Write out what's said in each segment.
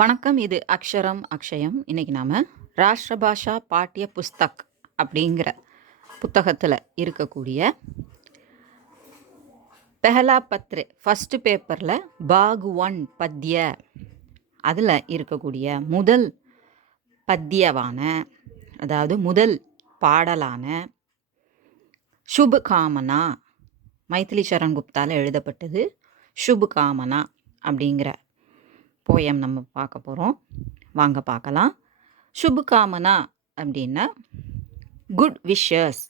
வணக்கம். இது அக்ஷரம் அக்ஷயம். இன்னைக்கு நாம ராஷ்டிரபாஷா பாட்டிய புஸ்தக் அப்படிங்கிற புத்தகத்தில் இருக்கக்கூடிய பெஹலா பத்ரே ஃபஸ்ட் பேப்பரில் பாக் 1 பத்ய அதில் இருக்கக்கூடிய முதல் பத்யவான, அதாவது முதல் பாடலான சுப் காமனா, மைதிலி சரண் குப்தாவில் எழுதப்பட்டது. சுப் காமனா அப்படிங்கிற போயம் நம்ம பார்க்க போகிறோம். வாங்க பார்க்கலாம். சுப் காமனா அப்படின்னா குட் விஷஸ்,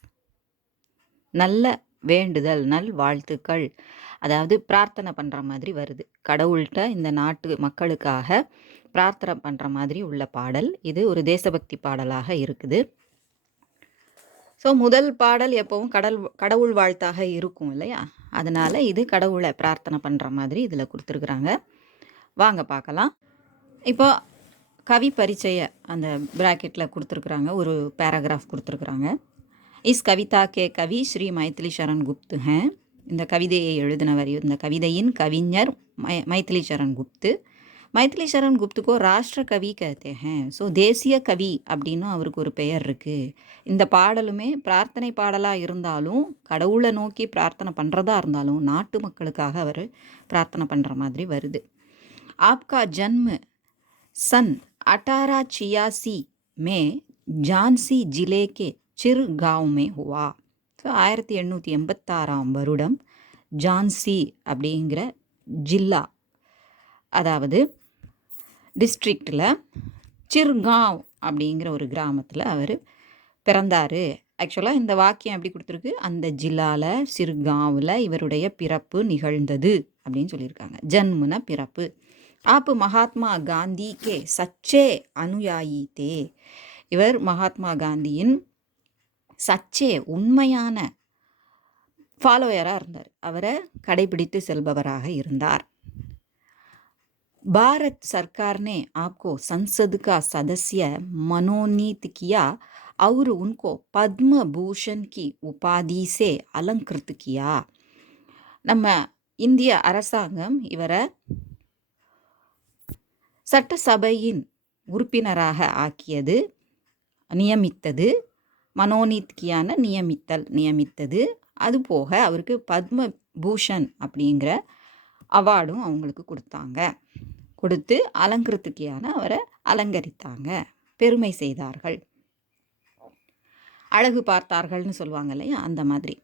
நல்ல வேண்டுதல், நல் வாழ்த்துக்கள், அதாவது பிரார்த்தனை பண்ணுற மாதிரி வருது. கடவுள்கிட்ட இந்த நாட்டு மக்களுக்காக பிரார்த்தனை பண்ணுற மாதிரி உள்ள பாடல் இது. ஒரு தேசபக்தி பாடலாக இருக்குது. ஸோ முதல் பாடல் எப்பவும் கடவுள் வாழ்த்தாக இருக்கும் இல்லையா? அதனால் இது கடவுளை பிரார்த்தனை பண்ணுற மாதிரி இதில் கொடுத்துருக்குறாங்க. வாங்க பார்க்கலாம். இப்போ கவி பரிச்சய அந்த ப்ராக்கெட்டில் கொடுத்துருக்குறாங்க, ஒரு பேராகிராஃப் கொடுத்துருக்குறாங்க. இஸ் கவிதா கே கவி ஸ்ரீ மைதிலி சரண் குப்து ஹே. இந்த கவிதையை எழுதினவர், இந்த கவிதையின் கவிஞர் மைதிலி சரண் குப்து. மைதிலி சரண் குப்துக்கோ ராஷ்டிர கவி कहते हैं. ஸோ தேசிய கவி அப்படின்னு அவருக்கு ஒரு பெயர் இருக்குது. இந்த பாடலுமே பிரார்த்தனை பாடலாக இருந்தாலும், கடவுளை நோக்கி பிரார்த்தனை பண்ணுறதா இருந்தாலும், நாட்டு மக்களுக்காக அவர் பிரார்த்தனை பண்ணுற மாதிரி வருது. आपका जन्म सन 1886 में झांसी जिले के चिर गांव में हुआ. ஸோ 1886 வருடம் ஜான்சி அப்படிங்கிற ஜில்லா, அதாவது டிஸ்ட்ரிக்டில் சிர்காவ் அப்படிங்கிற ஒரு கிராமத்தில் அவர் பிறந்தார். ஆக்சுவலாக இந்த வாக்கியம் எப்படி கொடுத்துருக்கு, அந்த ஜில்லாவில் சிர்காவில் இவருடைய பிறப்பு நிகழ்ந்தது அப்படின்னு சொல்லியிருக்காங்க. ஜன்முன பிறப்பு. ஆப் மகாத்மா காந்தி கே சச்சே அனுயாயி தே. இவர் மகாத்மா காந்தியின் சச்சே உண்மையான ஃபாலோயராக இருந்தார். அவரை கடைபிடித்து செல்பவராக இருந்தார். பாரத் சர்க்கார் ने आपको संसद का सदस्य मनोनीत किया और उनको पद्म भूषण की उपाधि से अलंकृत किया. நம்ம இந்திய அரசாங்கம் இவரை சட்டசபையின் உறுப்பினராக ஆக்கியது, நியமித்தது. மனோநீத்கியான நியமித்தது. அதுபோக அவருக்கு பத்ம பூஷன் அப்படிங்கிற அவார்டும் அவங்களுக்கு கொடுத்து அலங்கிருத்துக்கியான அவரை அலங்கரித்தாங்க, பெருமை செய்தார்கள், அழகு பார்த்தார்கள்னு சொல்லுவாங்க இல்லையா, அந்த மாதிரி.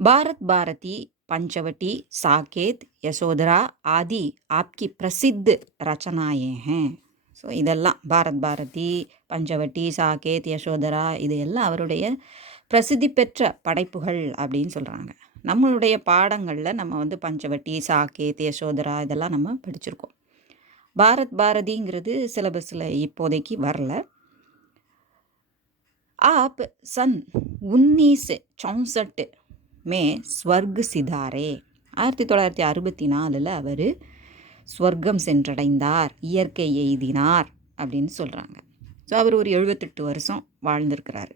பாரத் பாரதி पंचवटी साकेत यशोधरा आदि आपकी प्रसिद्ध रचनाएं हैं. ஸோ இதெல்லாம் பாரத் பாரதி, பஞ்சவட்டி, சாகேத், யசோதரா, இது எல்லாம் அவருடைய பிரசித்தி பெற்ற படைப்புகள் அப்படின்னு சொல்கிறாங்க. நம்மளுடைய பாடங்களில் நம்ம பஞ்சவட்டி, சாகேத், யசோதரா இதெல்லாம் நம்ம படிச்சிருக்கோம். பாரத் பாரதிங்கிறது சிலபஸில் இப்போதைக்கு வரல. ஆப் சன் 1964 மே ஸ்வர்க் சிதாரே. 1964 அவர் ஸ்வர்க்கம் சென்றடைந்தார், இயற்கை எய்தினார் அப்படின்னு சொல்கிறாங்க. ஸோ அவர் ஒரு 78 வருஷம் வாழ்ந்திருக்கிறாரு.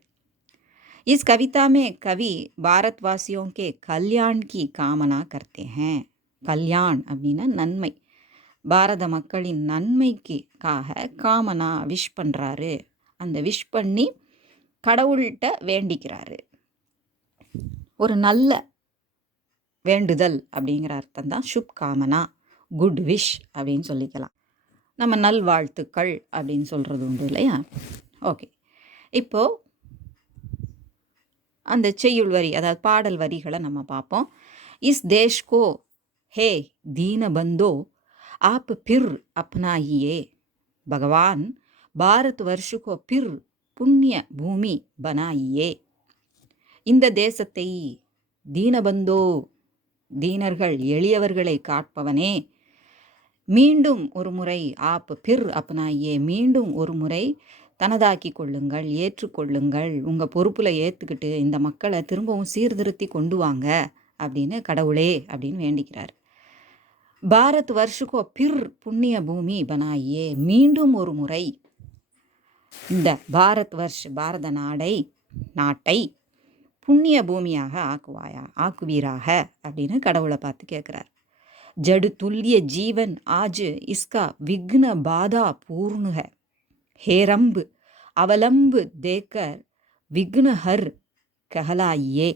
இஸ் கவிதா மே கவி பாரத்வாசியோं के कल्याण की कामना करते हैं. கல்யாண் அப்படின்னா நன்மை, பாரத மக்களின் நன்மைக்காக காமனா விஷ் பண்ணுறாரு. அந்த விஷ் பண்ணி கடவுள்கிட்ட வேண்டிக்கிறாரு. ஒரு நல்ல வேண்டுதல் அப்படிங்கிற அர்த்தம் தான் சுப் காமனா, குட் விஷ் அப்படின்னு சொல்லிக்கலாம். நம்ம நல்வாழ்த்துக்கள் அப்படின்னு சொல்கிறது உண்டு இல்லையா? ஓகே, இப்போது அந்த செய்யுள் வரி, அதாவது பாடல் வரிகளை நம்ம பார்ப்போம். இஸ் தேஷ்கோ ஹே தீன பந்தோ ஆப் பிர் அப்னாயியே பகவான் பாரத் வர்ஷுகோ பிர் புண்ணிய பூமி பனாயியே. இந்த தேசத்தை தீனபந்தோ, தீனர்கள் எளியவர்களை காட்பவனே, மீண்டும் ஒரு முறை ஆப் பிர் அப்னாயே, மீண்டும் ஒரு முறை தனதாக்கி கொள்ளுங்கள், ஏற்றுக்கொள்ளுங்கள், உங்கள் பொறுப்பில் ஏற்றுக்கிட்டு இந்த மக்களை திரும்பவும் சீர்திருத்தி கொண்டு வாங்க அப்படின்னு கடவுளே அப்படின்னு வேண்டிக்கிறார். பாரத் வர்ஷுகோ பிர் புண்ணிய பூமி பனாயே, மீண்டும் ஒரு முறை இந்த பாரத் வர்ஷ், பாரத நாட்டை புண்ணிய பூமியாக ஆக்குவீராக அப்படின்னு கடவுளை பார்த்து கேட்குறார். जड़ तुल्य जीवन आज इसका विघ्न बाधा पूर्ण है, हेरंब அவலம்பு தேக்கர் விக்னஹர் கஹலாயே.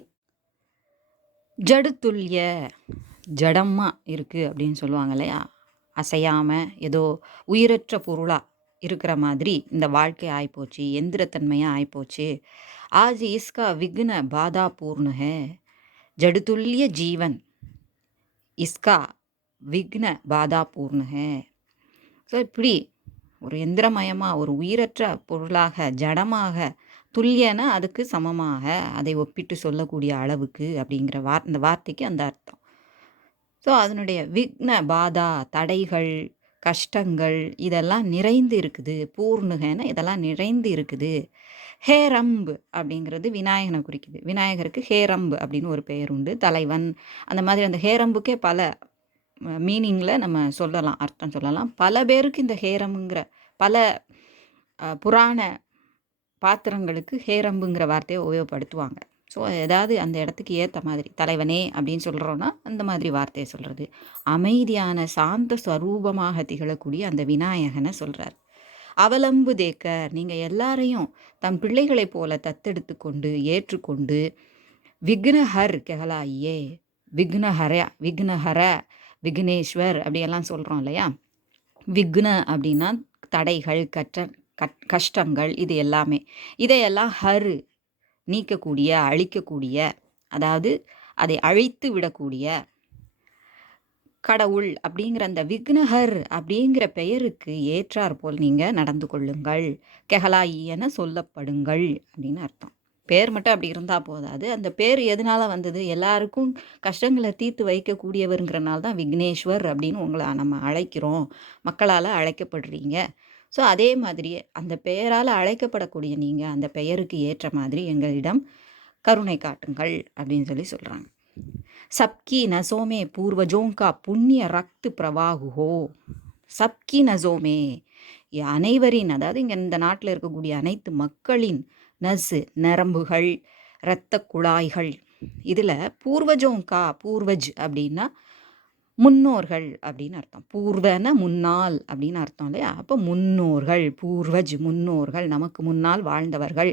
ஜடுத்துல்ய ஜடமாக இருக்குது அப்படின்னு சொல்லுவாங்க இல்லையா, அசையாமல் ஏதோ உயிரற்ற பொருளாக இருக்கிற மாதிரி இந்த வாழ்க்கை ஆகிப்போச்சு, எந்திரத்தன்மையாக ஆகிப்போச்சு. ஆஜ் இஸ்கா விக்ன பாதா பூர்ண ஹே, ஜடுத்துல்ய ஜீவன் இஸ்கா விக்ன பாதா பூர்ண ஹே. ஸோ இப்படி ஒரு எந்திரமயமாக ஒரு உயிரற்ற பொருளாக ஜடமாக, துல்லியன அதுக்கு சமமாக, அதை ஒப்பிட்டு சொல்லக்கூடிய அளவுக்கு அப்படிங்கிற இந்த வார்த்தைக்கு அந்த அர்த்தம். ஸோ அதனுடைய விக்ன பாதா தடைகள் கஷ்டங்கள் இதெல்லாம் நிறைந்து இருக்குது. பூர்ணுகன்னு இதெல்லாம் நிறைந்து இருக்குது. ஹேரம்பு அப்படிங்கிறது விநாயகனை குறிக்குது. விநாயகருக்கு ஹேரம்பு அப்படின்னு ஒரு பெயர் உண்டு, தலைவன். அந்த மாதிரி அந்த ஹேரம்புக்கே பல மீனிங்கில் நம்ம சொல்லலாம், அர்த்தம் சொல்லலாம். பல பேருக்கு இந்த ஹேரம்புங்கிற பல புராண பாத்திரங்களுக்கு ஹேரம்புங்கிற வார்த்தையை உபயோகப்படுத்துவாங்க. ஸோ ஏதாவது அந்த இடத்துக்கு ஏற்ற மாதிரி, தலைவனே அப்படின்னு சொல்கிறோன்னா அந்த மாதிரி வார்த்தையை சொல்கிறது. அமைதியான சாந்த ஸ்வரூபமாக திகழக்கூடிய அந்த விநாயகனை சொல்கிறார். அவலம்பு தேக்கர், நீங்கள் எல்லாரையும் தம் பிள்ளைகளைப் போல தத்தெடுத்து கொண்டு ஏற்றுக்கொண்டு, விக்னஹர் கெகலாயே, விக்னஹர விக்னேஸ்வர் அப்படியெல்லாம் சொல்கிறோம் இல்லையா. விக்ன அப்படின்னா தடைகள் கஷ்டங்கள், இது எல்லாமே. இதையெல்லாம் ஹர் நீக்கக்கூடிய, அழிக்கக்கூடிய, அதாவது அதை அழித்து விடக்கூடிய கடவுள் அப்படிங்கிற அந்த விக்னஹர் அப்படிங்கிற பெயருக்கு ஏற்றார் போல் நீங்கள் நடந்து கொள்ளுங்கள், கெஹலாயி என சொல்லப்படுங்கள் அப்படின்னு அர்த்தம். பேர் மட்டும் அப்படி இருந்தால் போதாது. அந்த பேர் எதனால் வந்தது, எல்லாருக்கும் கஷ்டங்களை தீர்த்து வைக்கக்கூடியவருங்கிறனால தான் விக்னேஸ்வர் அப்படின்னு உங்களை நம்ம அழைக்கிறோம், மக்களால் அழைக்கப்படுறீங்க. ஸோ அதே மாதிரி அந்த பெயரால் அழைக்கப்படக்கூடிய நீங்கள் அந்த பெயருக்கு ஏற்ற மாதிரி எங்களிடம் கருணை காட்டுங்கள் அப்படின்னு சொல்கிறாங்க. சப்கி நசோமே பூர்வஜோங்கா புண்ணிய ரக்து பிரவாகுஹோ. சப்கி நசோமே, அனைவரின், அதாவது இங்கே இந்த நாட்டில் இருக்கக்கூடிய அனைத்து மக்களின் நசு நரம்புகள், இரத்த குழாய்கள். இதில் பூர்வஜோங்கா, பூர்வஜ் அப்படின்னா முன்னோர்கள் அப்படின்னு அர்த்தம். பூர்வன முன்னால் அப்படின்னு அர்த்தம் இல்லையா. அப்போ முன்னோர்கள், பூர்வஜ் முன்னோர்கள், நமக்கு முன்னால் வாழ்ந்தவர்கள்.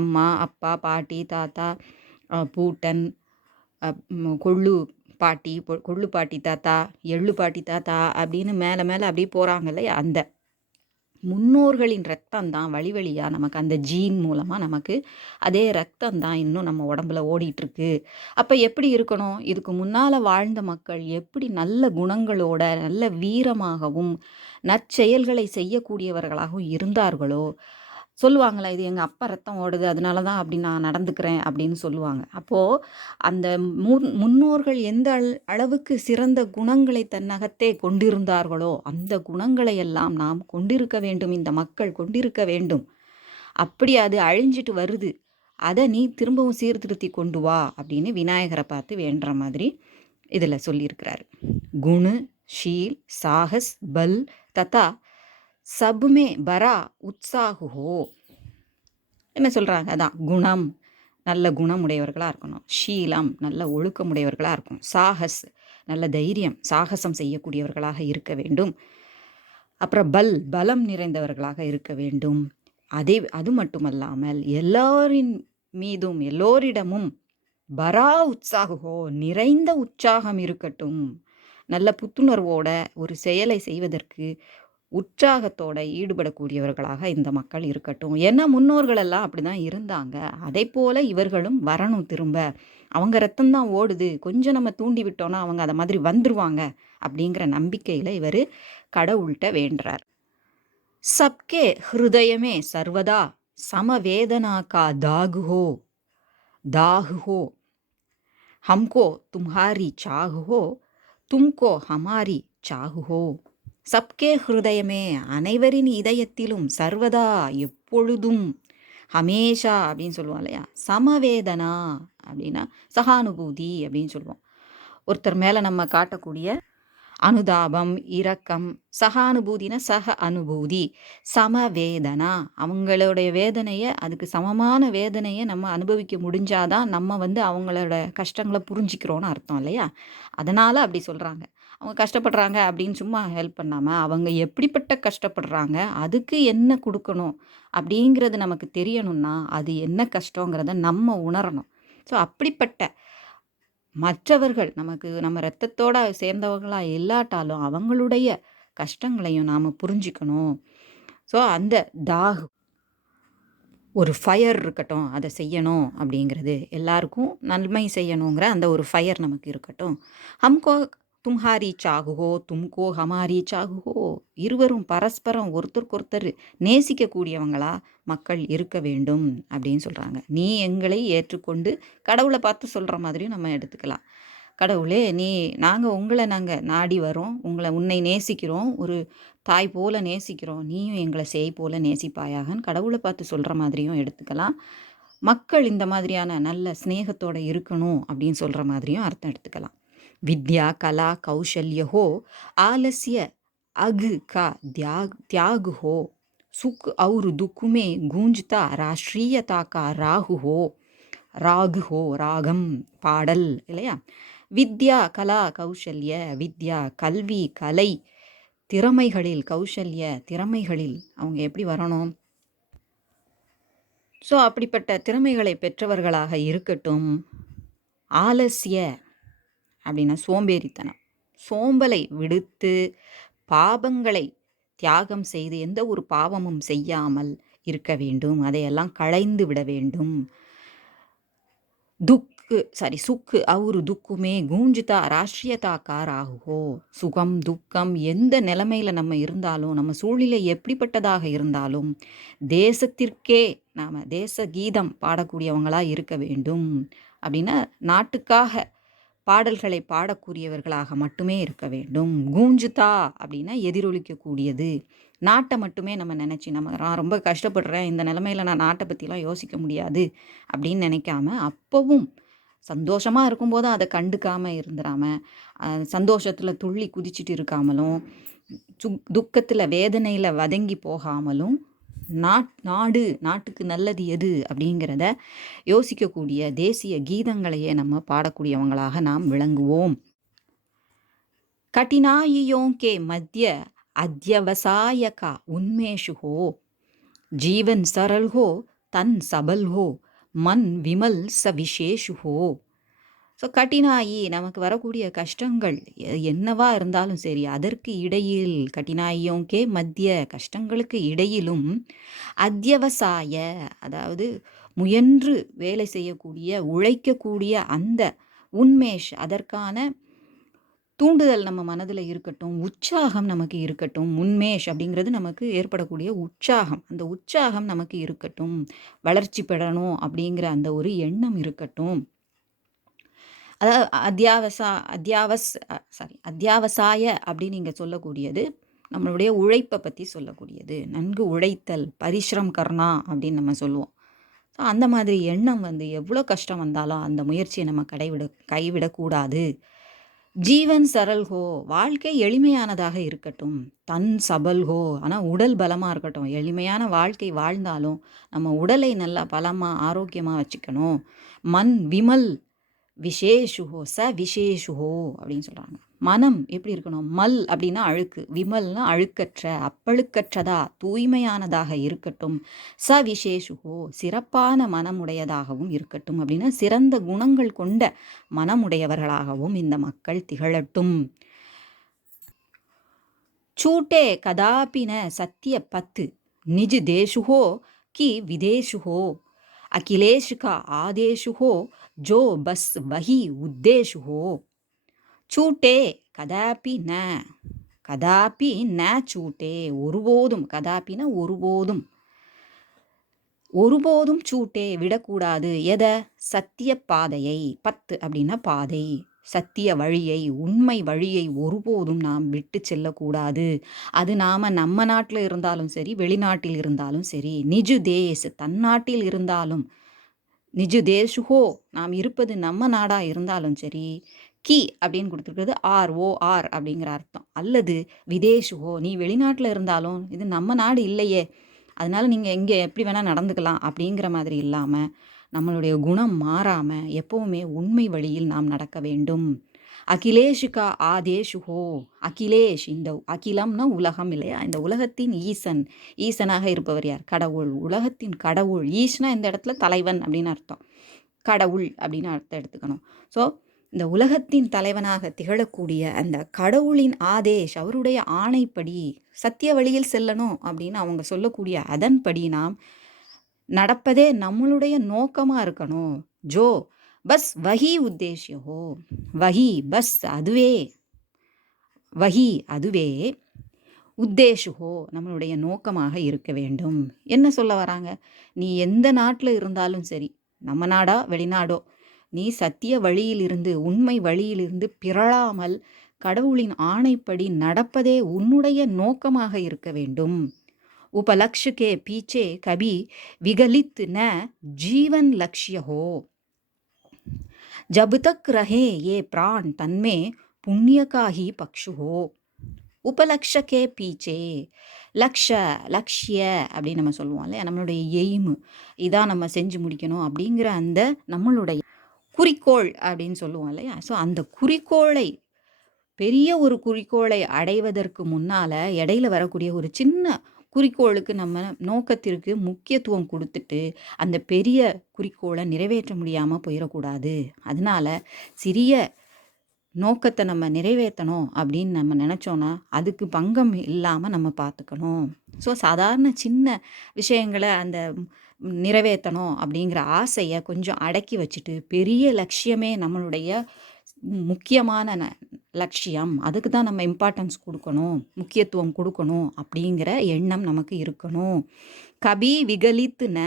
அம்மா, அப்பா, பாட்டி, தாத்தா, பூட்டன், கொள்ளு பாட்டி, கொள்ளு பாட்டி தாத்தா, எள்ளு பாட்டி தாத்தா அப்படின்னு மேலே மேலே அப்படியே போகிறாங்க இல்லையா. அந்த முன்னோர்களின் ரத்தம் தான் வழி வழியாக நமக்கு, அந்த ஜீன் மூலமாக நமக்கு அதே ரத்தம் தான் இன்னும் நம்ம உடம்புல ஓடிட்டுருக்கு. அப்போ எப்படி இருக்கணும், இதுக்கு முன்னால் வாழ்ந்த மக்கள் எப்படி நல்ல குணங்களோட, நல்ல வீரமாகவும் நற்செயல்களை செய்யக்கூடியவர்களாகவும் இருந்தார்களோ, சொல்லுவாங்களே, இது எங்கள் அப்பா ரத்தம் ஓடுது அதனால தான் அப்படி நான் நடந்துக்கிறேன் அப்படின்னு சொல்லுவாங்க. அப்போது அந்த முன்னோர்கள் எந்த அளவுக்கு சிறந்த குணங்களை தன்னகத்தே கொண்டிருந்தார்களோ அந்த குணங்களை எல்லாம் நாம் கொண்டிருக்க வேண்டும், இந்த மக்கள் கொண்டிருக்க வேண்டும். அப்படி அது அழிஞ்சிட்டு வருது, அதை நீ திரும்பவும் சீர்திருத்தி கொண்டு வா அப்படின்னு விநாயகரை பார்த்து வேண்டுற மாதிரி இதில் சொல்லியிருக்கிறாரு. குணு ஷீல் சாகஸ் பல் ததா சப்மே பரா உற்சாகோ. என்ன சொல்கிறாங்க, அதான் குணம், நல்ல குணமுடையவர்களாக இருக்கணும். ஷீலம், நல்ல ஒழுக்கமுடையவர்களாக இருக்கும். சாகஸ், நல்ல தைரியம், சாகசம் செய்யக்கூடியவர்களாக இருக்க வேண்டும். அப்புறம் பலம் நிறைந்தவர்களாக இருக்க வேண்டும். அது மட்டுமல்லாமல் எல்லோரின் மீதும் எல்லோரிடமும் பரா உற்சாகோ, நிறைந்த உற்சாகம் இருக்கட்டும். நல்ல புத்துணர்வோட ஒரு செயலை செய்வதற்கு உற்சாகத்தோட ஈடுபடக்கூடியவர்களாக இந்த மக்கள் இருக்கட்டும். ஏன்னா முன்னோர்கள் எல்லாம் அப்படி தான் இருந்தாங்க, அதை போல் இவர்களும் வரணும். திரும்ப அவங்க ரத்தம்தான் ஓடுது, கொஞ்சம் நம்ம தூண்டி விட்டோன்னா அவங்க அதை மாதிரி வந்துருவாங்க அப்படிங்கிற நம்பிக்கையில் இவர் கடவுள்கிட்ட வேண்டுறார். சப்கே ஹிருதயமே சர்வதா சமவேதனா கா தாகு ஹோ ஹம்கோ தும்ஹாரி சாகு ஹோ தும்கோ ஹமாரி சாகு ஹோ. சப்கே ஹிருதயமே, அனைவரின் இதயத்திலும், சர்வதா எப்பொழுதும், ஹமேஷா அப்படின்னு சொல்லுவோம் இல்லையா. சமவேதனா அப்படின்னா சகானுபூதி அப்படின்னு சொல்லுவோம். ஒருத்தர் மேலே நம்ம காட்டக்கூடிய அனுதாபம், இரக்கம். சகானுபூதினா சக அனுபூதி. சமவேதனா, அவங்களுடைய வேதனையை, அதுக்கு சமமான வேதனையை நம்ம அனுபவிக்க முடிஞ்சாதான் நம்ம அவங்களோட கஷ்டங்களை புரிஞ்சிக்கிறோன்னு அர்த்தம் இல்லையா. அதனால் அப்படி சொல்கிறாங்க. அவங்க கஷ்டப்படுறாங்க அப்படின்னு சும்மா ஹெல்ப் பண்ணாமல் அவங்க எப்படிப்பட்ட கஷ்டப்படுறாங்க, அதுக்கு என்ன கொடுக்கணும் அப்படிங்கிறது நமக்கு தெரியணும்னா அது என்ன கஷ்டங்கிறத நம்ம உணரணும். ஸோ அப்படிப்பட்ட மற்றவர்கள் நமக்கு நம்ம ரத்தத்தோட சேர்ந்தவர்களா இல்லாட்டாலும் அவங்களுடைய கஷ்டங்களையும் நாம் புரிஞ்சுக்கணும். ஸோ அந்த தாக் ஒரு ஃபயர் இருக்கட்டும், அதை செய்யணும் அப்படிங்கிறது எல்லாருக்கும் நன்மை செய்யணுங்கிற அந்த ஒரு ஃபயர் நமக்கு இருக்கட்டும். ஹம்கோ தும்ஹாரி சாகுஹோ தும்கோ ஹமாரி சாகுஹோ, இருவரும் பரஸ்பரம் ஒருத்தருக்கொருத்தர் நேசிக்கக்கூடியவங்களா மக்கள் இருக்க வேண்டும் அப்படின்னு சொல்கிறாங்க. நீ எங்களை ஏற்றுக்கொண்டு கடவுளை பார்த்து சொல்கிற மாதிரியும் நம்ம எடுத்துக்கலாம். கடவுளே நாங்கள் நாடி வரோம், உன்னை நேசிக்கிறோம், ஒரு தாய் போல நேசிக்கிறோம், நீயும் எங்களை சேய் போல நேசிப்பாயாகன்னு கடவுளை பார்த்து சொல்கிற மாதிரியும் எடுத்துக்கலாம். மக்கள் இந்த மாதிரியான நல்ல ஸ்நேகத்தோடு இருக்கணும் அப்படின்னு சொல்கிற மாதிரியும் அர்த்தம் எடுத்துக்கலாம். வித்யா கலா கௌசல்ய ஹோ ஆலசிய அகு கா தியாகு ஹோ சுக் और दुख में गूंजता राष्ट्रीयता का ராகு ஹோ ராகம் பாடல் இல்லையா. வித்யா கலா கௌசல்ய, வித்யா கல்வி கலை, திறமைகளில் கௌசல்ய திறமைகளில் அவங்க எப்படி வரணும். ஸோ அப்படிப்பட்ட திறமைகளை பெற்றவர்களாக இருக்கட்டும். ஆலசிய அப்படின்னா சோம்பேறித்தனம், சோம்பலை விடுத்து பாபங்களை தியாகம் செய்து எந்த ஒரு பாவமும் செய்யாமல் இருக்க வேண்டும், அதையெல்லாம் களைந்து விட வேண்டும். சுக்கு அவுரு துக்குமே கூஞ்சுதா ராஷ்ட்ரியதா காராகுஹோ, சுகம் துக்கம் எந்த நிலைமையில் நம்ம இருந்தாலும், நம்ம சூழ்நிலை எப்படிப்பட்டதாக இருந்தாலும் தேசத்திற்கே நாம் தேச கீதம் பாடக்கூடியவங்களாக இருக்க வேண்டும். அப்படின்னா நாட்டுக்காக பாடல்களை பாடக்கூடியவர்களாக மட்டுமே இருக்க வேண்டும். கூஞ்சுதா அப்படின்னா எதிரொலிக்கக்கூடியது. நாட்டை மட்டுமே நம்ம நினச்சி நான் ரொம்ப கஷ்டப்படுறேன், இந்த நிலமையில் நான் நாட்டை பற்றிலாம் யோசிக்க முடியாது அப்படின்னு நினைக்காம, அப்போவும் சந்தோஷமாக இருக்கும்போதும் அதை கண்டுக்காமல் இருந்துடாமல், சந்தோஷத்தில் துள்ளி குதிச்சுட்டு இருக்காமலும், துக்கத்தில் வேதனையில் வதங்கி போகாமலும், நாட்டுக்கு நல்லது எது அப்படிங்கிறத யோசிக்கக்கூடிய தேசிய கீதங்களையே நம்ம பாடக்கூடியவங்களாக நாம் விளங்குவோம். கட்டினாயியோं के मध्य अध्यवसाय का उन्मेष हो, जीवन सरल हो तन सबल हो, மன் விமல் ச விசேஷு ஹோ. ஸோ கட்டினாயி நமக்கு வரக்கூடிய கஷ்டங்கள் என்னவா இருந்தாலும் சரி, அதற்கு இடையில் கட்டினாயோங்கே மத்திய கஷ்டங்களுக்கு இடையிலும் அத்தியவசாய அதாவது முயன்று வேலை செய்யக்கூடிய உழைக்கக்கூடிய அந்த உன்மேஷ் அதற்கான தூண்டுதல் நம்ம மனதில் இருக்கட்டும், உற்சாகம் நமக்கு இருக்கட்டும். உன்மேஷ் அப்படிங்கிறது நமக்கு ஏற்படக்கூடிய உற்சாகம், அந்த உற்சாகம் நமக்கு இருக்கட்டும். வளர்ச்சி பெறணும் அப்படிங்கிற அந்த ஒரு எண்ணம் இருக்கட்டும். அதாவது அத்தியாவசாய அப்படின்னு நீங்கள் சொல்லக்கூடியது நம்மளுடைய உழைப்பை பற்றி சொல்லக்கூடியது. நன்கு உழைத்தல், பரிஸ்ரம் கர்ணா அப்படின்னு நம்ம சொல்லுவோம். ஸோ அந்த மாதிரி எண்ணம் எவ்வளோ கஷ்டம் வந்தாலும் அந்த முயற்சியை நம்ம கைவிடக்கூடாது. ஜீவன் சரல் ஹோ, வாழ்க்கை எளிமையானதாக இருக்கட்டும். தன் சபல் ஹோ, ஆனால் உடல் பலமாக இருக்கட்டும். எளிமையான வாழ்க்கை வாழ்ந்தாலும் நம்ம உடலை நல்லா பலமாக ஆரோக்கியமாக வச்சுக்கணும். மன் விமல் விசேஷுஹோ விசேஷுஹோ அப்படின்னு சொல்கிறாங்க. மனம் எப்படி இருக்கணும்? மல் அப்படின்னா அழுக்கு, விமல்னா அழுக்கற்ற, அப்பழுக்கற்றதா தூய்மையானதாக இருக்கட்டும். விசேஷுஹோ சிறப்பான மனமுடையதாகவும் இருக்கட்டும். அப்படின்னா சிறந்த குணங்கள் கொண்ட மனமுடையவர்களாகவும் இந்த மக்கள் திகழட்டும். சூட்டே கதாபின சத்திய பத்து நிஜ் தேசுஹோ கி விதேசுஹோ, अखिलेश का आदेश हो जो बस वही उद्देश्य हो. छूटे कदापि न छूटे ஒருபோதும், கதாபின ஒருபோதும், ஒருபோதும் சூட்டே விடக்கூடாது. எதை? சத்திய பாதையை. பத்து அப்படின்னா பாதை, சத்திய வழியை, உண்மை வழியை ஒருபோதும் நாம் விட்டு செல்லக்கூடாது. அது நம்ம நாட்டில் இருந்தாலும் சரி, வெளிநாட்டில் இருந்தாலும் சரி. நிஜு தேஸ் தன்னாட்டில் இருந்தாலும், நிஜு தேசுஹோ நாம் இருப்பது நம்ம நாடாக இருந்தாலும் சரி. கி அப்படின்னு கொடுத்துருக்கிறது ROR அப்படிங்கிற அர்த்தம். அல்லது விதேசுஹோ நீ வெளிநாட்டில் இருந்தாலும் இது நம்ம நாடு இல்லையே, அதனால நீங்கள் எங்கே எப்படி வேணால் நடந்துக்கலாம் அப்படிங்கிற மாதிரி இல்லாமல், நம்மளுடைய குணம் மாறாமல் எப்போவுமே உண்மை வழியில் நாம் நடக்க வேண்டும். அகிலேஷுக்கா ஆதேஷு ஹோ. அகிலேஷ், இந்த அகிலம்னா உலகம் இல்லையா, இந்த உலகத்தின் ஈசன். ஈசனாக இருப்பவர் யார்? கடவுள். உலகத்தின் கடவுள். ஈஸ்னா இந்த இடத்துல தலைவன் அப்படின்னு அர்த்தம். கடவுள் அப்படின்னு அர்த்தம் எடுத்துக்கணும். ஸோ இந்த உலகத்தின் தலைவனாக திகழக்கூடிய அந்த கடவுளின் ஆதேஷ், அவருடைய ஆணைப்படி சத்திய வழியில் செல்லணும் அப்படின்னு அவங்க சொல்லக்கூடிய அதன்படி நாம் நடப்பதே நம்மளுடைய நோக்கமாக இருக்கணும். ஜோ பஸ் வஹி உத்தேஷ்ய ஹோ. வஹி பஸ் அதுவே, வஹி அதுவே, உத்தேஷு ஹோ நம்மளுடைய நோக்கமாக இருக்க வேண்டும். என்ன சொல்ல வராங்க? நீ எந்த நாட்டில் இருந்தாலும் சரி, நம்ம நாடா வெளிநாடோ, நீ சத்திய வழியிலிருந்து உண்மை வழியிலிருந்து பிறழாமல் கடவுளின் ஆணைப்படி நடப்பதே உன்னுடைய நோக்கமாக இருக்க வேண்டும். उपलक्ष्य के पीछे कभी विगलित न जीवन लक्ष्य हो. जब तक रहे ये प्राण तन्मे पुण्य का ही पक्ष हो. उपलक्ष्य के पीछे, லக்ஷ்ய அப்படின்னு நம்ம சொல்லுவோம் இல்லையா, நம்மளுடைய எய்மு இதான் நம்ம செஞ்சு முடிக்கணும் அப்படிங்கிற அந்த நம்மளுடைய குறிக்கோள் அப்படின்னு சொல்லுவோம் இல்லையா. ஸோ அந்த குறிக்கோளை, பெரிய ஒரு குறிக்கோளை அடைவதற்கு முன்னால் இடையில வரக்கூடிய ஒரு சின்ன குறிக்கோளுக்கு நம்ம நோக்கத்திற்கு முக்கியத்துவம் கொடுத்துட்டு அந்த பெரிய குறிக்கோளை நிறைவேற்ற முடியாமல் போயிடக்கூடாது. அதனால சிறிய நோக்கத்தை நம்ம நிறைவேற்றணும் அப்படின்னு நம்ம நினச்சோன்னா அதுக்கு பங்கம் இல்லாமல் நம்ம பார்த்துக்கணும். ஸோ சாதாரண சின்ன விஷயங்களை அந்த நிறைவேற்றணும் அப்படிங்கிற ஆசையை கொஞ்சம் அடக்கி வச்சுட்டு பெரிய லட்சியமே நம்மளுடைய முக்கியமான லட்சியம், அதுக்கு தான் நம்ம இம்பார்ட்டன்ஸ் கொடுக்கணும், முக்கியத்துவம் கொடுக்கணும் அப்படிங்கிற எண்ணம் நமக்கு இருக்கணும். கபி விகலித்து ந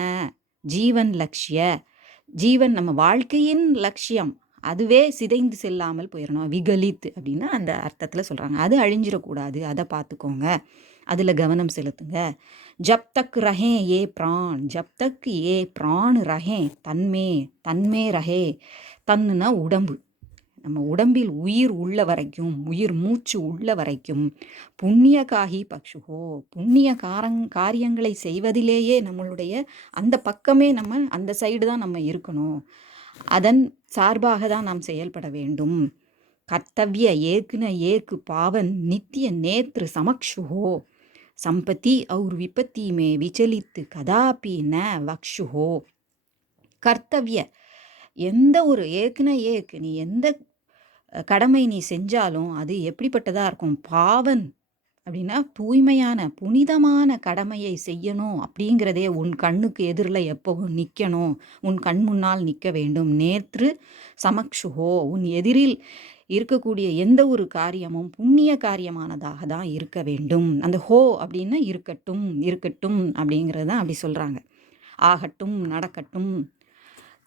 ஜீவன் லட்சிய, ஜீவன் நம்ம வாழ்க்கையின் லட்சியம் அதுவே சிதைந்து செல்லாமல் போயிடணும். விகலித் அப்படின்னா அந்த அர்த்தத்தில் சொல்கிறாங்க. அது அழிஞ்சிடக்கூடாது, அதை பார்த்துக்கோங்க, அதில் கவனம் செலுத்துங்க. ஜப் தக் ரஹே ஏ பிரான், ஜப் தக் ஏ பிரான் ரஹே தன்மே, தன்மே ரஹே, தன்னுனா உடம்பு, நம்ம உடம்பில் உயிர் உள்ள வரைக்கும், உயிர் மூச்சு உள்ள வரைக்கும் புண்ணிய காகி பக்ஷுகோ, புண்ணிய காரியங்களை செய்வதிலேயே நம்மளுடைய அந்த பக்கமே நம்ம அந்த சைடு தான் நம்ம இருக்கணும், அதன் சார்பாக தான் நாம் செயல்பட வேண்டும். கர்த்தவ்ய ஏக்குன ஏக்கு பாவன் நித்திய நேத்ரு சமக்ஷுஹோ. சம்பத்தி और विपत्ति में विचलित कदापि न वक्षुहो. கர்த்தவ்ய, எந்த ஒரு ஏக்குன ஏக்கு, நீ எந்த கடமை நீ செஞ்சாலும் அது எப்படிப்பட்டதாக இருக்கும்? பாவன் அப்படின்னா தூய்மையான புனிதமான கடமையை செய்யணும் அப்படிங்கிறதே உன் கண்ணுக்கு எதிரில் எப்பவும் நிற்கணும், உன் கண் முன்னால் நிற்க வேண்டும். நேற்று சமக்ஷுஹோ, உன் எதிரில் இருக்கக்கூடிய எந்த ஒரு காரியமும் புண்ணிய காரியமானதாக தான் இருக்க வேண்டும். அந்த ஹோ அப்படின்னா இருக்கட்டும், இருக்கட்டும் அப்படிங்கிறது தான் அப்படி சொல்கிறாங்க. ஆகட்டும், நடக்கட்டும்.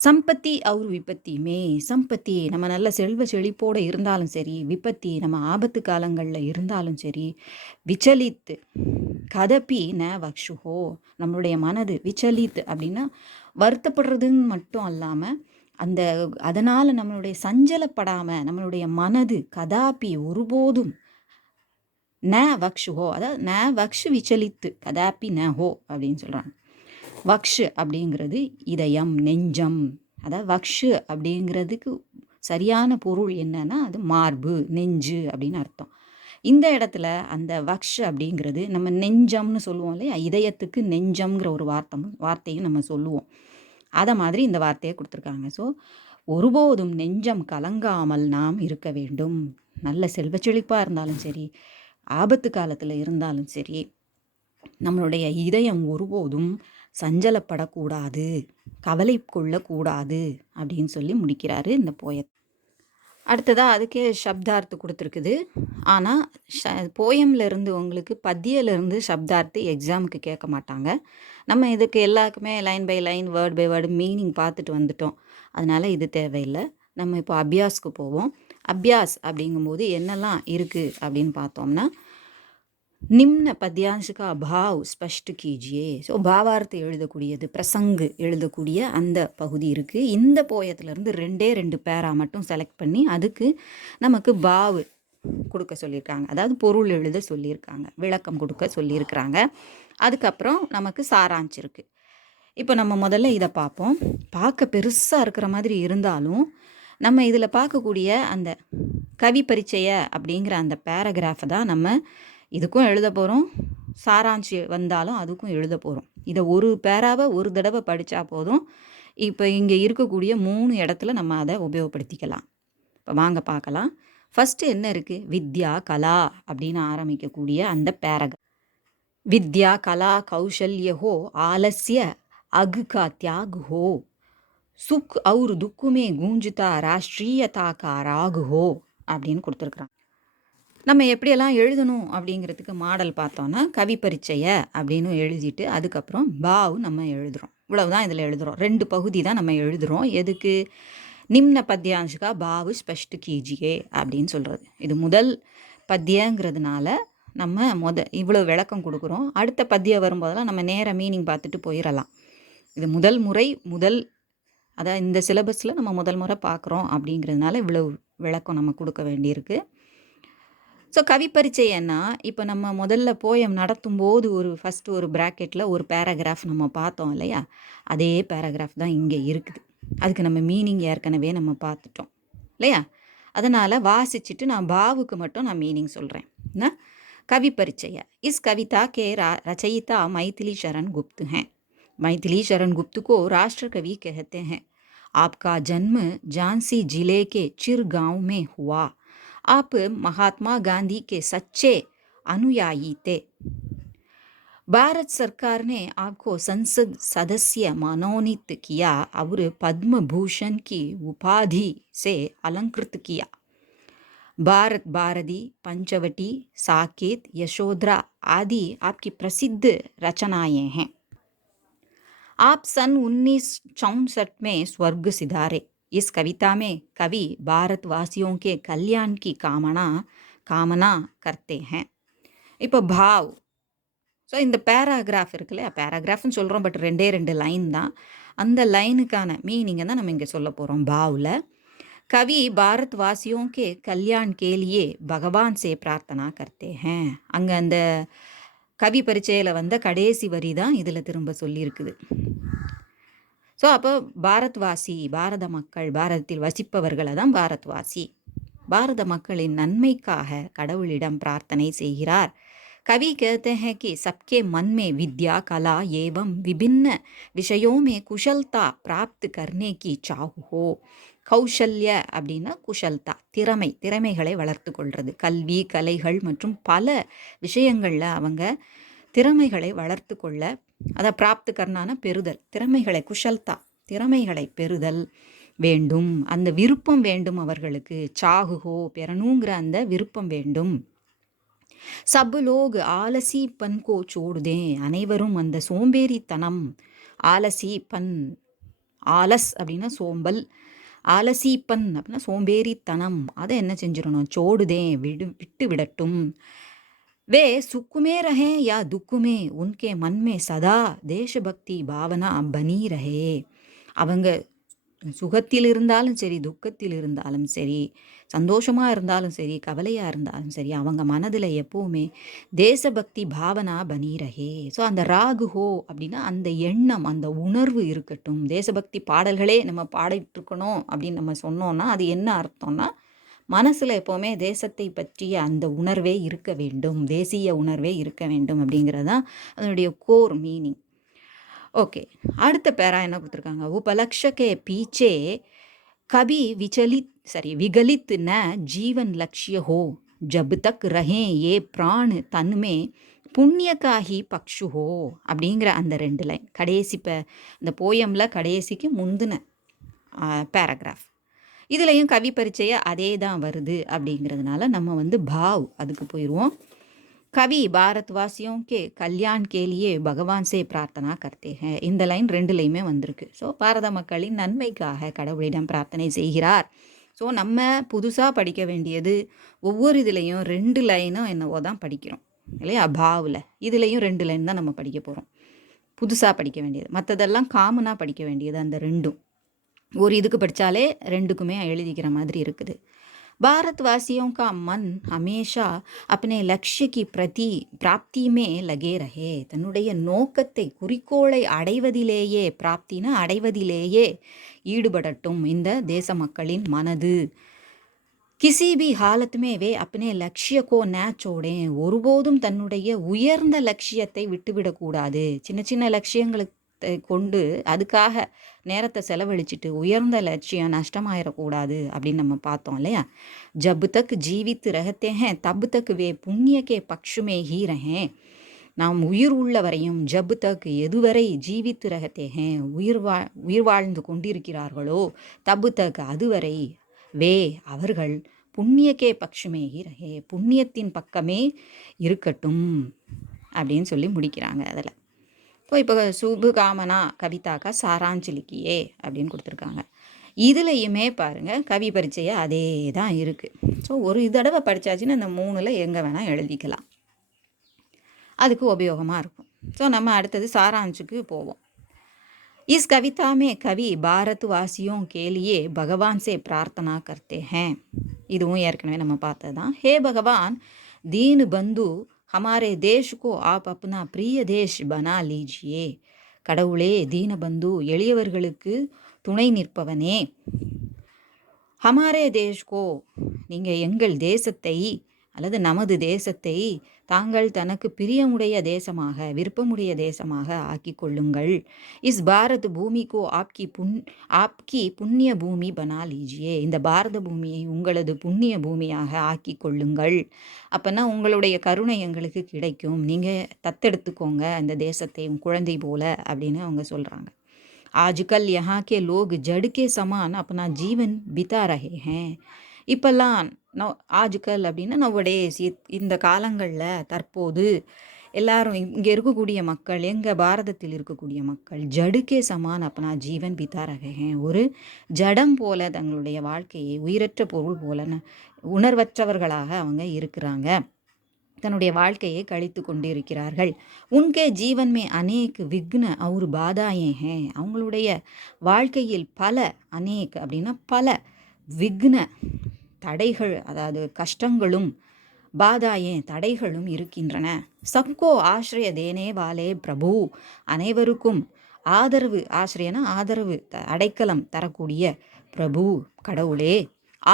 சம்பத்தி அவர் விபத்தியுமே, சம்பத்தி நம்ம நல்ல செல்வ செழிப்போடு இருந்தாலும் சரி, விபத்தி நம்ம ஆபத்து காலங்களில் இருந்தாலும் சரி, விச்சலித்து கதப்பி ந வக்ஷுஹோ, நம்மளுடைய மனது விச்சலித் அப்படின்னா வருத்தப்படுறதுன்னு மட்டும் அல்லாமல் அந்த அதனால் நம்மளுடைய சஞ்சலப்படாமல் நம்மளுடைய மனது கதாப்பி ஒருபோதும் ந வக்ஷுஹோ, அதாவது ந வக்ஷு விச்சலித்து கதாப்பி ந ஹோ அப்படின்னு சொல்கிறாங்க. வக்ஷு அப்படிங்கிறது இதயம், நெஞ்சம். அதாவது வக்ஷு அப்படிங்கிறதுக்கு சரியான பொருள் என்னன்னா அது மார்பு, நெஞ்சு அப்படின்னு அர்த்தம். இந்த இடத்துல அந்த வக்ஷு அப்படிங்கிறது நம்ம நெஞ்சம்னு சொல்லுவோம் இல்லையா, இதயத்துக்கு நெஞ்சம்ங்கிற ஒரு வார்த்தையும் நம்ம சொல்லுவோம். அதை மாதிரி இந்த வார்த்தையை கொடுத்துருக்காங்க. ஸோ ஒருபோதும் நெஞ்சம் கலங்காமல் நாம் இருக்க வேண்டும். நல்ல செல்வ செழிப்பாக இருந்தாலும் சரி, ஆபத்து காலத்தில் இருந்தாலும் சரி, நம்மளுடைய இதயம் ஒருபோதும் சஞ்சலப்படக்கூடாது, கவலை கொள்ளக்கூடாது அப்படின்னு சொல்லி முடிக்கிறாரு இந்த போயத்தை. அடுத்ததாக அதுக்கே சப்தார்த்து கொடுத்துருக்குது. ஆனால் போயம்லேருந்து உங்களுக்கு பத்தியிலேருந்து சப்தார்த்து எக்ஸாமுக்கு கேட்க மாட்டாங்க. நம்ம இதுக்கு எல்லாருக்குமே line by line, word by word meaning பார்த்துட்டு வந்துட்டோம். அதனால் இது தேவையில்லை. நம்ம இப்போ அபியாஸ்க்கு போவோம். அபியாஸ் அப்படிங்கும்போது என்னெல்லாம் இருக்குது அப்படின்னு பார்த்தோம்னா, நிம்ன பத்யான்ஷுக்கா பாவ் ஸ்பஷ்ட் கீஜியே. ஸோ பாவார்த்தை எழுதக்கூடியது, பிரசங்கு எழுதக்கூடிய அந்த பகுதி இருக்குது. இந்த போயத்துலேருந்து 2 பேரா மட்டும் செலக்ட் பண்ணி அதுக்கு நமக்கு பாவ் கொடுக்க சொல்லியிருக்காங்க, அதாவது பொருள் எழுத சொல்லியிருக்காங்க, விளக்கம் கொடுக்க சொல்லியிருக்கிறாங்க. அதுக்கப்புறம் நமக்கு சாராஞ்ச் இருக்குது. இப்போ நம்ம முதல்ல இதை பார்ப்போம். பார்க்க பெருசாக இருக்கிற மாதிரி இருந்தாலும் நம்ம இதில் பார்க்கக்கூடிய அந்த கவி பரிச்சய அப்படிங்கிற அந்த பேராகிராஃபை தான் நம்ம இதுக்கும் எழுத போகிறோம், சாராஞ்சி வந்தாலும் அதுக்கும் எழுத போகிறோம். இதை ஒரு பேராவை ஒரு தடவை படித்தா போதும். இப்போ இங்கே இருக்கக்கூடிய 3 இடத்துல நம்ம அதை உபயோகப்படுத்திக்கலாம். இப்போ வாங்க பார்க்கலாம். ஃபஸ்ட்டு என்ன இருக்குது? வித்யா கலா அப்படின்னு ஆரம்பிக்கக்கூடிய அந்த பேராகிராஃப். विद्या कला कौशल्य हो आलस्य अग का त्याग हो सुख और दुख में गूंजता राष्ट्रीयता का राग हो அப்படின்னு கொடுத்துருக்குறாங்க. நம்ம எப்படியெல்லாம் எழுதணும் அப்படிங்கிறதுக்கு மாடல் பார்த்தோன்னா கவி பரிச்சய அப்படின்னு எழுதிட்டு அதுக்கப்புறம் பாவ் நம்ம எழுதுகிறோம். இவ்வளவுதான் இதில் எழுதுகிறோம். 2 பகுதி தான் நம்ம எழுதுகிறோம். எதுக்கு? நிம்ன பத்தியான்ஷுகா பாவு ஸ்பஷ்ட் கீஜியே அப்படின்னு சொல்கிறது. இது முதல் பத்தியங்கிறதுனால நம்ம இவ்வளோ விளக்கம் கொடுக்குறோம். அடுத்த பத்தியம் வரும்போதெல்லாம் நம்ம நேர மீனிங் பார்த்துட்டு போயிடலாம். இது முதல் முறை அதாவது இந்த சிலபஸில் நம்ம முதல் முறை பார்க்குறோம் அப்படிங்கிறதுனால இவ்வளோ விளக்கம் நம்ம கொடுக்க வேண்டியிருக்கு. ஸோ கவி பரிச்சயன்னா இப்போ நம்ம முதல்ல போயம் நடத்தும்போது ஃபஸ்ட்டு ஒரு ப்ராக்கெட்டில் ஒரு பேராகிராஃப் நம்ம பார்த்தோம் இல்லையா? அதே பேராகிராஃப் தான் இங்கே இருக்குது. அதுக்கு நம்ம மீனிங் ஏற்கனவே நம்ம பார்த்துட்டோம் இல்லையா? அதனால் வாசிச்சுட்டு நான் பாவுக்கு மட்டும் நான் மீனிங் சொல்கிறேன். என்ன? कवि परिचय। इस कविता के रचयिता मैथिली शरण गुप्त हैं। मैथिली शरण गुप्त को राष्ट्र कवि कहते हैं। आपका जन्म झांसी जिले के चिर गांव में हुआ। आप महात्मा गांधी के सच्चे अनुयायी थे। भारत सरकार ने आपको संसद सदस्य मनोनीत किया और पद्म भूषण की उपाधि से अलंकृत किया। भारत भारती, पंचवटी, साकेत, यशोधरा आदि आपकी प्रसिद्ध रचनाएं हैं। आप सन 1964 में स्वर्ग सिधारे। इस कविता में कवि भारतवासियों के कल्याण की कामना करते हैं. இப்போ பாவ். ஸோ இந்த பேராகிராஃப் இருக்கு இல்லையா? பேராகிராஃப்னு சொல்கிறோம், பட் 2 லைன் தான். அந்த லைனுக்கான மீனிங்கை தான் நம்ம இங்கே சொல்ல போகிறோம் பாவில். कवि भारतवासियों के कल्याण के लिए भगवान से प्रार्थना करते हैं. அங்கே அந்த கவி பரிச்சையில் வந்த கடைசி வரி தான் இதில் திரும்ப சொல்லியிருக்குது. ஸோ அப்போ பாரத்வாசி, பாரத மக்கள், பாரதத்தில் வசிப்பவர்களை தான் பாரத்வாசி. பாரத மக்களின் நன்மைக்காக கடவுளிடம் பிரார்த்தனை செய்கிறார். कवि कहते हैं कि सबके मन में विद्या कला एवं विभिन्न विषयों में कुशलता प्राप्त करने की चाह हो. கௌசல்ய அப்படின்னா குஷல்தா, திறமைகளை வளர்த்து கொள்வது. கல்வி, கலைகள் மற்றும் பல விஷயங்களில் அவங்க திறமைகளை வளர்த்து கொள்ள, அதை பிராப்து கர்னான பெறுதல், திறமைகளை பெறுதல் வேண்டும். அந்த விருப்பம் வேண்டும் அவர்களுக்கு. சாகுகோ பெறணுங்கிற அந்த விருப்பம் வேண்டும். सब लोग आलसीपन को छोड़ दें. அனைவரும் அந்த சோம்பேறித்தனம், ஆலசிப்பன், ஆலஸ் அப்படின்னா சோம்பல், ஆலசிப்பன் அப்படின்னா சோம்பேறித்தனம், அதை என்ன செஞ்சிடணும்? சோடுதே, விட்டு விடட்டும். वे सुख में रहें या दुख में उनके मन में सदा देशभक्ति भावना बनी रहे. அவங்க சுகத்தில் இருந்தாலும் சரி, துக்கத்தில் இருந்தாலும் சரி, சந்தோஷமாக இருந்தாலும் சரி, கவலையாக இருந்தாலும் சரி, அவங்க மனதில் எப்போவுமே தேசபக்தி பாவனா பனீரகே. ஸோ அந்த ராகுஹோ அப்படின்னா அந்த எண்ணம், அந்த உணர்வு இருக்கட்டும். தேசபக்தி பாடல்களே நம்ம பாடிட்டுருக்கணும் அப்படின்னு நம்ம சொன்னோன்னா அது என்ன அர்த்தம்னா, மனசில் எப்போவுமே தேசத்தை பற்றிய அந்த உணர்வே இருக்க வேண்டும், தேசிய உணர்வே இருக்க வேண்டும் அப்படிங்கிறது தான் அதனுடைய கோர் மீனிங். ஓகே, அடுத்த பேரா என்ன கொடுத்துருக்காங்க? उपलक्ष्य के पीछे कभी विगलित न जीवन लक्ष्य हो. जब तक रहें ये प्राण तन में पुण्य का ही पक्षु हो அப்படிங்கிற அந்த 2 லைன் கடைசி இந்த போயமில் கடைசிக்கு முந்தின பேராகிராஃப். இதுலேயும் கவி பரிச்சய அதே தான் வருது அப்படிங்கிறதுனால நம்ம பாவ் அதுக்கு போயிடுவோம். कवि भारतवासियों के कल्याण के लिए भगवान से प्रार्थना करते हैं. இந்த லைன் 2லையுமே வந்திருக்கு. ஸோ பாரத மக்களின் நன்மைக்காக கடவுளிடம் பிரார்த்தனை செய்கிறார். ஸோ நம்ம புதுசாக படிக்க வேண்டியது ஒவ்வொரு இதுலேயும் 2 லைனும் என்னவோ தான் படிக்கிறோம் இல்லையா? பாவில் இதுலேயும் 2 லைன் தான் நம்ம படிக்க போகிறோம். புதுசாக படிக்க வேண்டியது, மற்றதெல்லாம் காமனாக படிக்க வேண்டியது. அந்த 2ம் ஒரு இதுக்கு படித்தாலே 2க்குமே எழுதிக்கிற மாதிரி இருக்குது. भारतवासियों का मन हमेशा अपने लक्ष्य की प्राप्ति में लगे रहे. தன்னுடைய நோக்கத்தை குறிக்கோளை அடைவதிலேயே பிராப்தினா அடைவதிலேயே ஈடுபடட்டும் இந்த தேச மக்களின் மனது. किसी भी हालत में वे अपने लक्ष्य को न छोड़ें. ஒருபோதும் தன்னுடைய உயர்ந்த லட்சியத்தை விட்டுவிடக்கூடாது. சின்ன சின்ன லட்சியங்களுக்கு கொண்டு அதுக்காக நேரத்தை செலவழிச்சிட்டு உயர்ந்த லட்சியம் நஷ்டமாயிடக்கூடாது அப்படின்னு நம்ம பார்த்தோம் இல்லையா. ஜப் தக் ஜீவித் ரஹத்தே ஹேன் தப் தக் வே புண்ணிய கே பக்ஷுமே ஹீ ரஹேன். நாம் உயிர் உள்ளவரையும் ஜப் தக் எதுவரை ஜீவித்து ரகத்தே ஹேன் உயிர் வாழ்ந்து கொண்டிருக்கிறார்களோ தப்பு தக் அதுவரை வே அவர்கள் புண்ணியக்கே பக்ஷுமே ஹீ ரஹே புண்ணியத்தின் பக்கமே இருக்கட்டும் அப்படின்னு சொல்லி முடிக்கிறாங்க. அதில் இப்போ சுபு காமனா கவிதாக்கா சாராஞ்சலிக்கியே அப்படின்னு கொடுத்துருக்காங்க. இதுலையுமே பாருங்கள் கவி பரீட்சையை அதே தான் இருக்குது. ஸோ ஒரு தடவை படித்தாச்சுன்னா இந்த 3ல் எங்கே வேணால் எழுதிக்கலாம், அதுக்கு உபயோகமாக இருக்கும். ஸோ நம்ம அடுத்தது சாராஞ்சுக்கு போவோம். इस कविता में कवि भारतवासियों के लिए भगवान से प्रार्थना करते हैं. இதுவும் ஏற்கனவே நம்ம பார்த்தது தான். हे भगवान दीन बंधु हमारे देश को आप अपना प्रिय देश बना लीजिए. கடவுளே தீன பந்து எளியவர்களுக்கு துணை நிற்பவனே, ஹமாரே தேஷ் கோ நீங்கள் எங்கள் தேசத்தை அல்லது நமது தேசத்தை தாங்கள் தனக்கு பிரியமுடைய தேசமாக விருப்பமுடைய தேசமாக ஆக்கி கொள்ளுங்கள். இஸ் பாரத் பூமிக்கோ ஆப்கி புண்ணிய பூமி பனா லீஜியே. இந்த பாரத பூமியை உங்களது புண்ணிய பூமியாக ஆக்கி கொள்ளுங்கள். அப்போனா உங்களுடைய கருணை எங்களுக்கு கிடைக்கும், நீங்கள் தத்தெடுத்துக்கோங்க இந்த தேசத்தை குழந்தை போல அப்படின்னு அவங்க சொல்கிறாங்க. आजकल यहाँ के लोग जड़ के समान अपना जीवन बिता रहे हैं. இப்போல்லாம் ஆஜ்கல் அப்படின்னா நவடேஸ் இந்த காலங்களில் தற்போது எல்லாரும் இங்கே இருக்கக்கூடிய மக்கள், எங்கள் பாரதத்தில் இருக்கக்கூடிய மக்கள் ஜடுக்கே சமான் அப்பனா ஜீவன் பிதா ரகேன் ஒரு ஜடம் போல தங்களுடைய வாழ்க்கையை உயிரற்ற பொருள் போல உணர்வற்றவர்களாக அவங்க இருக்கிறாங்க, தன்னுடைய வாழ்க்கையை கழித்து கொண்டிருக்கிறார்கள். உன்கே ஜீவன் மே அநேக் விக்ன அவர் பாதாயே ஹே. அவங்களுடைய வாழ்க்கையில் பல அநேக் அப்படின்னா பல விக்ன தடைகள், அதாவது கஷ்டங்களும் பாதாயே தடைகளும் இருக்கின்றன. சப்கோ ஆசிரிய தேனே வாலே பிரபு அனைவருக்கும் ஆதரவு, ஆசிரியனா ஆதரவு அடைக்கலம் தரக்கூடிய பிரபு கடவுளே,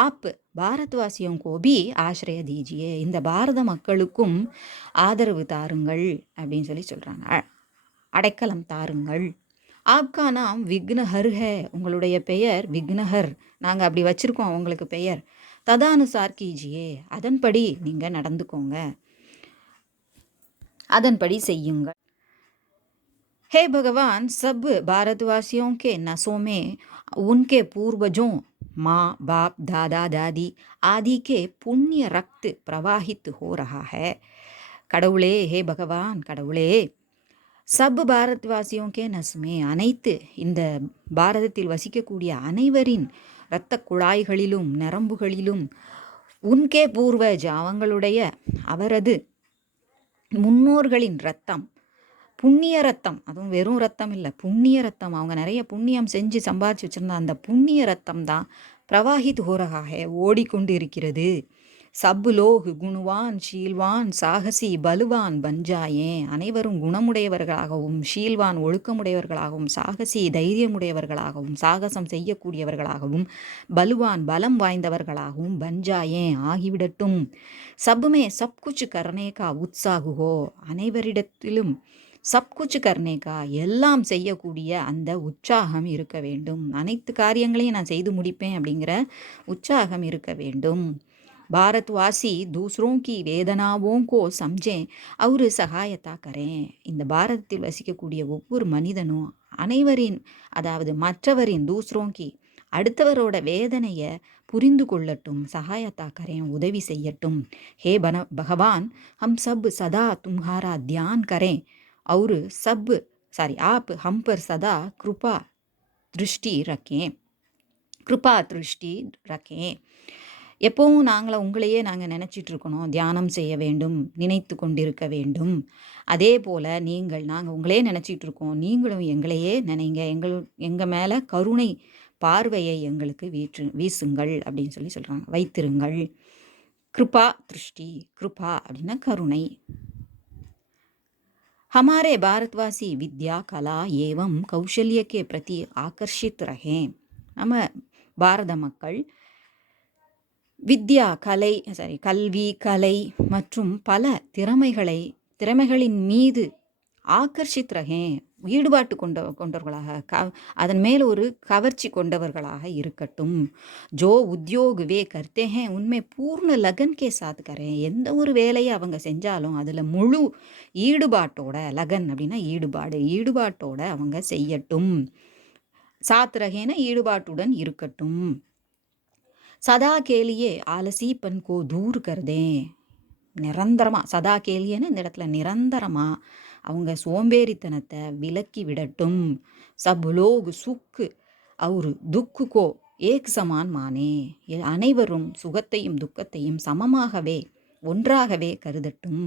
ஆப் பாரத்வாசியும் கோபி ஆசிரிய தீஜியே இந்த பாரத மக்களுக்கும் ஆதரவு தாருங்கள் அப்படின்னு சொல்லி சொல்கிறாங்க, அடைக்கலம் தாருங்கள். ஆப்கா நாம் விக்னஹர் ஹே உங்களுடைய பெயர் விக்னஹர், நாங்கள் அப்படி வச்சுருக்கோம் உங்களுக்கு பெயர். ததானுசார் கீஜியே அதன்படி நீங்கள் நடந்துக்கோங்க, அதன்படி செய்யுங்கள். हे भगवान सब भारतवासियों के नसों में उनके पूर्वजों माँ बाप दादा दादी आदि के पुण्य रक्त प्रवाहित हो रहा है. கடவுளே ஹே பகவான் கடவுளே, சப் பாரத்வாசியோं के नस में அனைத்து இந்த பாரதத்தில் வசிக்கக்கூடிய அனைவரின் இரத்த குழாய்களிலும் நரம்புகளிலும் உன்கே பூர்வஜ் அவங்களுடைய அவரது முன்னோர்களின் ரத்தம், புண்ணிய ரத்தம், அதுவும் வெறும் ரத்தம் இல்லை புண்ணிய ரத்தம், அவங்க நிறைய புண்ணியம் செஞ்சு சம்பாதிச்சு வச்சுருந்தா அந்த புண்ணிய ரத்தம் தான் பிரவாஹித் ஹோரகாக ஓடிக்கொண்டு இருக்கிறது. சப் லோக் குணவான் ஷீல்வான் சாகசி பலுவான் பஞ்சாயே அனைவரும் குணமுடையவர்களாகவும் ஷீல்வான் ஒழுக்கமுடையவர்களாகவும் சாகசி தைரியமுடையவர்களாகவும் சாகசம் செய்யக்கூடியவர்களாகவும் பலுவான் பலம் வாய்ந்தவர்களாகவும் பஞ்சாயே ஆகிவிடட்டும். சப்புமே சப்குச்சு கர்னேகா உற்சாகுகோ அனைவரிடத்திலும் சப்குச்சு கர்னேகா எல்லாம் செய்யக்கூடிய அந்த உற்சாகம் இருக்க வேண்டும், அனைத்து காரியங்களையும் நான் செய்து முடிப்பேன் அப்படிங்கிற உற்சாகம் இருக்க வேண்டும். பாரத்வாசி दूसरों की வேதனாவோं को समझें और சகாயத்தா கரேன். இந்த பாரதத்தில் வசிக்கக்கூடிய ஒவ்வொரு மனிதனும் அனைவரின் அதாவது மற்றவரின் தூஸ்ரோங்கி அடுத்தவரோட வேதனையை புரிந்து கொள்ளட்டும், சகாயத்தா கரேன் உதவி செய்யட்டும். ஹே பகவான் ஹம் சப் சதா தும்ஹாரா தியான் கரேன் और आप हम पर सदा कृपा दृष्टि रखें. எப்போவும் உங்களையே நாங்கள் நினச்சிட்ருக்கணும், தியானம் செய்ய வேண்டும், நினைத்து கொண்டிருக்க வேண்டும். அதே போல் நாங்கள் உங்களே நினச்சிட்ருக்கோம், நீங்களும் எங்களையே நினைங்க, எங்கள் மேலே கருணை பார்வையை எங்களுக்கு வீசுங்கள் அப்படின்னு சொல்கிறாங்க, வைத்திருங்கள். கிருபா திருஷ்டி, கிருபா அப்படின்னா கருணை. हमारे भारतवासी विद्या कला एवं कौशल्य के प्रति आकर्षित रहे. நம்ம பாரத மக்கள் வித்யா கல்வி கலை மற்றும் பல திறமைகளின் மீது ஆகர்ஷித் ரஹே, ஈடுபாட்டு கொண்டவர்களாக, அதன் மேல் ஒரு கவர்ச்சி கொண்டவர்களாக இருக்கட்டும். ஜோ உத்தியோக் வே கர்த்தே ஹே உன்மே பூர்ண லகன் கே சாத் கரே, எந்த ஒரு வேலையை அவங்க செஞ்சாலும் அதில் முழு ஈடுபாட்டோட, லகன் அப்படின்னா ஈடுபாட்டோட அவங்க செய்யட்டும். சாத் ரஹேன ஈடுபாட்டுடன் இருக்கட்டும். சதா கேலியே ஆலசீப்பன் கோ தூர் கர்தே, நிரந்தரமாக, சதா கேலியன்னு இந்த இடத்துல நிரந்தரமாக அவங்க சோம்பேறித்தனத்தை விலக்கி விடட்டும். சப் லோக் சுக் और दुख को एक समान माने, அனைவரும் சுகத்தையும் துக்கத்தையும் சமமாகவே ஒன்றாகவே கருதட்டும்.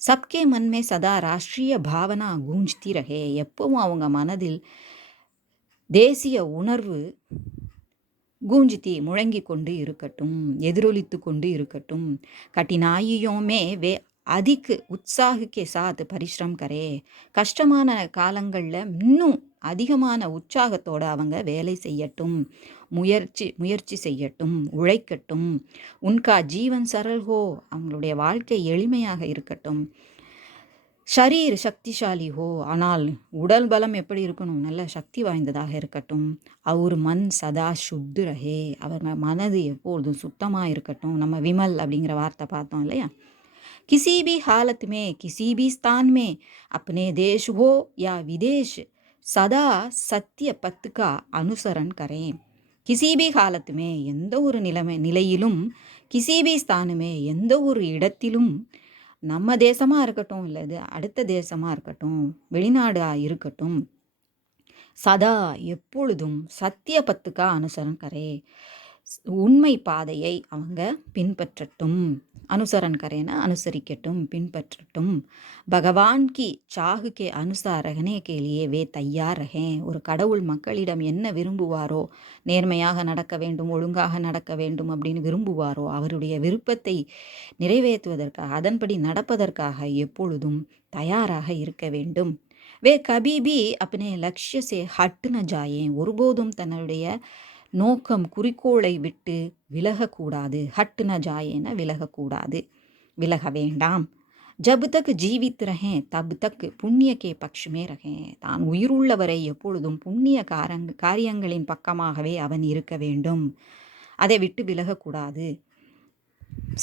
சப்கே மன்மே சதா ராஷ்ட்ரிய பாவனா கூஞ்ச்தி ரஹே, எப்பவும் அவங்க மனதில் தேசிய உணர்வு கூஞ்சித்தி முழங்கி கொண்டு இருக்கட்டும், எதிரொலித்து கொண்டு இருக்கட்டும். கட்டினாயியோமே வே அதிக்கு உற்சாகக்கே சாத் பரிஸ்ரம் கரே, கஷ்டமான காலங்களில் இன்னும் அதிகமான உற்சாகத்தோடு அவங்க வேலை செய்யட்டும், முயற்சி செய்யட்டும், உழைக்கட்டும். உன்கா ஜீவன் சரல் ஹோ, அவங்களுடைய வாழ்க்கை எளிமையாக இருக்கட்டும். ஷரீர் சக்திசாலி ஹோ, ஆனால் உடல் பலம் எப்படி இருக்கணும், நல்ல சக்தி வாய்ந்ததாக இருக்கட்டும். அவர் மண் சதா சுத்து ரஹே, அவர் மனது எப்பொழுதும் சுத்தமாக இருக்கட்டும். நம்ம விமல் அப்படிங்கிற வார்த்தை பார்த்தோம் இல்லையா. किसी भी हालत में किसी भी स्थान में अपने देश हो या विदेश सदा सत्य पथ का अनुसरण करें. किसी भी हालत में, எந்த ஒரு நிலையிலும், किसी भी स्थान में எந்த ஒரு இடத்திலும், நம்ம தேசமாக இருக்கட்டும் இல்லை இது அடுத்த தேசமாக இருக்கட்டும், வெளிநாடாக இருக்கட்டும், சதா எப்பொழுதும் சத்திய பத்துக்கா அனுசரன் கரே, உண்மை பாதையை அவங்க பின்பற்றட்டும். அனுசரன் கரேனா அனுசரிக்கட்டும், பின்பற்றட்டும். பகவான் கி சாகு கே அனுசார் ரஹனே கே லியே வே தயார் ரஹே, ஒரு கடவுள் மக்களிடம் என்ன விரும்புவாரோ, நேர்மையாக நடக்க வேண்டும், ஒழுங்காக நடக்க வேண்டும் அப்படின்னு விரும்புவாரோ, அவருடைய விருப்பத்தை நிறைவேற்றுவதற்காக, அதன்படி நடப்பதற்காக எப்பொழுதும் தயாராக இருக்க வேண்டும். வே கபிபி அப்னே லக்ஷ்ய சே ஹட் ந ஜாயே, ஒருபோதும் தன்னுடைய நோக்கம் குறிக்கோளை விட்டு விலகக்கூடாது. ஹட் ந ஜாயேன விலகக்கூடாது, விலக வேண்டாம். ஜப் தக் ஜீவித் ரஹே தப் தக் புண்ணிய கே பக்ஷமே ரஹே, தான் உயிருள்ளவரை எப்பொழுதும் புண்ணிய காரியங்களின் பக்கமாகவே அவன் இருக்க வேண்டும், அதை விட்டு விலகக்கூடாது.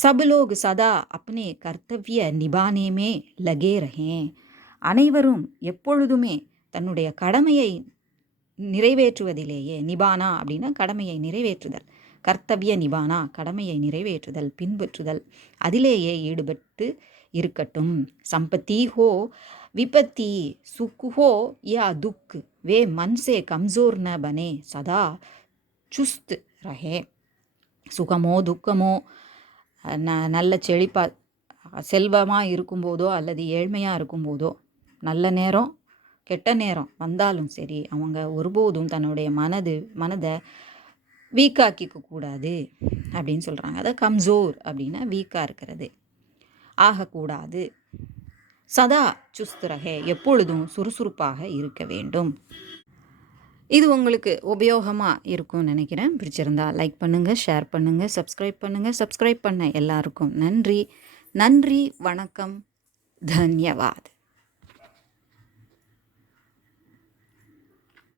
சப் லோக் சதா அப்னே கர்த்தவ்ய நிபானேமே லகே ரஹே, அனைவரும் எப்பொழுதுமே தன்னுடைய கடமையை நிறைவேற்றுவதிலேயே, நிபானா அப்படின்னா கடமையை நிறைவேற்றுதல், கர்த்தவ்ய நிபானா கடமையை நிறைவேற்றுதல், பின்பற்றுதல், அதிலேயே ஈடுபட்டு இருக்கட்டும். சம்பத்தி ஹோ விபத்தி சுக் ஹோ யா துக் வே மன் சே கம்சோர் ந பனே சதா சுஸ்த் ரஹே. சுகமோ துக்கமோ, நல்ல செல்வமாக இருக்கும்போதோ அல்லது ஏழ்மையாக இருக்கும்போதோ, நல்ல நேரம் கெட்ட நேரம் வந்தாலும் சரி, அவங்க ஒருபோதும் தன்னுடைய மனதை வீக்காக்கிக்க கூடாது அப்படின்னு சொல்கிறாங்க. அதை கம்சோர் அப்படின்னா வீக்காக இருக்கிறது, ஆகக்கூடாது. சதா சுஸ்துரகே, எப்பொழுதும் சுறுசுறுப்பாக இருக்க வேண்டும். இது உங்களுக்கு உபயோகமாக இருக்கும்னு நினைக்கிறேன். பிடிச்சிருந்தா லைக் பண்ணுங்கள், ஷேர் பண்ணுங்கள், சப்ஸ்கிரைப் பண்ண எல்லாருக்கும் நன்றி. வணக்கம், தன்யவாத்.